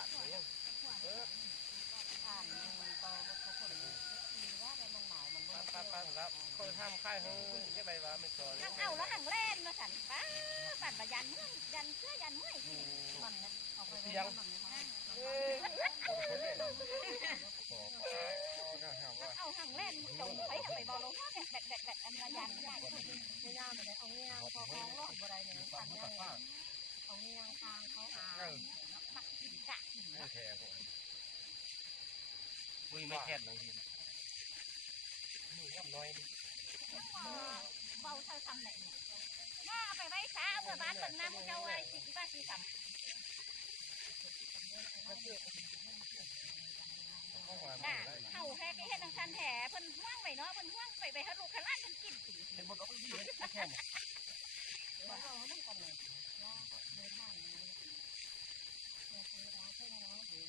าดเนี่ยผ่านก็ทุกคนมีว่าอะไรมันหนาวมันบ่ป้าแล้วเขาทำค่ายเขาแค่ใบว่าไม่ก่อนทั้งเอาแล้วหังเล่นมาสั่นป้าปั่นมายันเมื่อยันเสื้อยันเมื่อยมันเอาไปยังเอาหังเล่นจงไปไปบอลลงแบดอันละยันยันไม่น่าเลยเอาเงี้ยพอของรอบอะไรเนี่ยปั่นเนี่ยเอาเงี้ยทางเขาปักหินกะหินไม่แข็งมือไม่แข็งเลยมือน้อยเบาเท่าทำไหนน่าไปไว้ช้าเมื่อบ้านคนน้ำเจ้าไว้สิบ้าสิทำเขาแค่เห็นทางชันแถเพิ่นห่วงไปเนาะเพิ่นห่วงไปให้ลูกขลั่นเพิ่นกินสิเป็นบทเอาไปดีแข็งเราไม่กันเลยว่าเดินทางนี้เราเคยร้องเพลงร้องเพลง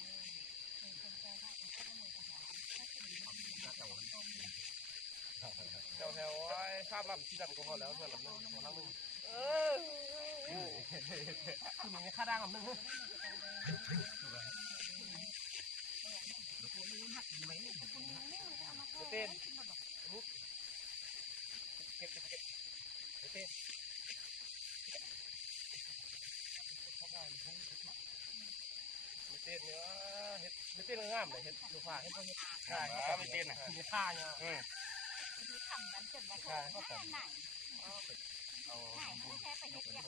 เป็นคนใจว่าเขาต้องมีปัญหาถ้าจะมีความดีเราต้องแถวไอ้ภาพลำที่ดำก็พอแล้วเพื่อนลำนึงลำนึงคือมันค่าด่างลำนึงเต้นลุกเก็บเต้นไม่เต้นเนื้อเห็ดไม่เต้นงามเลยเห็ดดูฟ้าเห็ดเขาเห็ดใช่ไม่เต้นอ่ะมีค่าเนี่ยทำกันจนว่าเขาไหนแค่ไปเห็ดอย่างนี้เ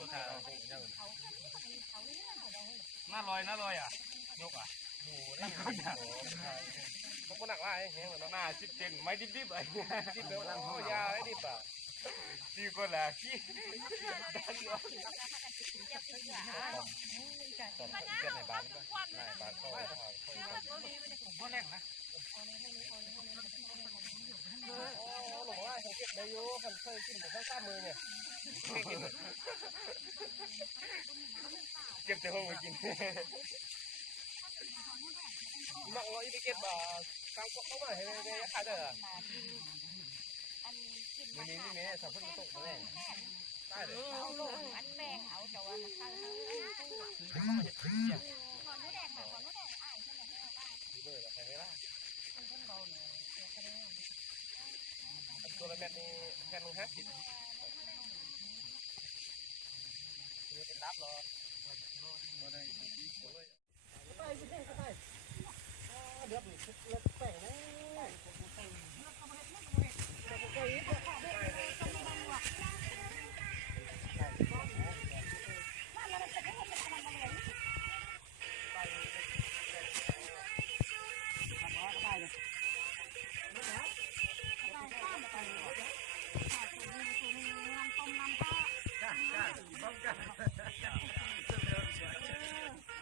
ขาเรื่องอะไรน่าลอยอ่ะยกอ่ะโอ้โหน่าเขาก็หนักว่าไอ้เหี้ยเหมือนหน้าชิดเจนไม่ดิบไอ้ดิบแล้วโอ้ยาไอ้ดิบอ่ะดีกว่าแหละขี้ตอนเกิดในบ้านในบ้านเขาผมก็แรงนะโอ้หลงว่าเขาเก็บได้อยู่คนเคยกินแต่ข้าวมือเนี่ยเก็บแต่ห้องไปกินมักเราอีไปเก็บกางก็เข้ามาให้ได้ขายได้เหรอวันนี้นี่เนี่ยสาวเพิ่งตกมาแน่ได้เลยเอาลงอันแป้งเอาแต่ว่ามันเข้าเข้ามาจะเสียขอนู้แดงค่ะขอนู้แดงอ้ายใช่ไหมดีเลยใครไม่ล่ะมันเป็นเบาเนี่ยตัวละแม่นี่แค่150นี่เป็นนับหรอไปเดือบเลือดแป้งนะ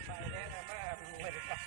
ไปแน่นะแม่ไม่ได้กลับ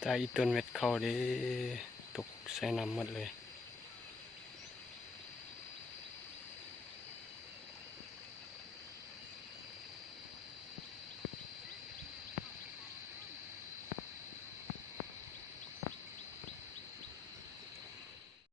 แต่อีต้นเม็ดเขาได้ตกใส่น้ำหมดเลย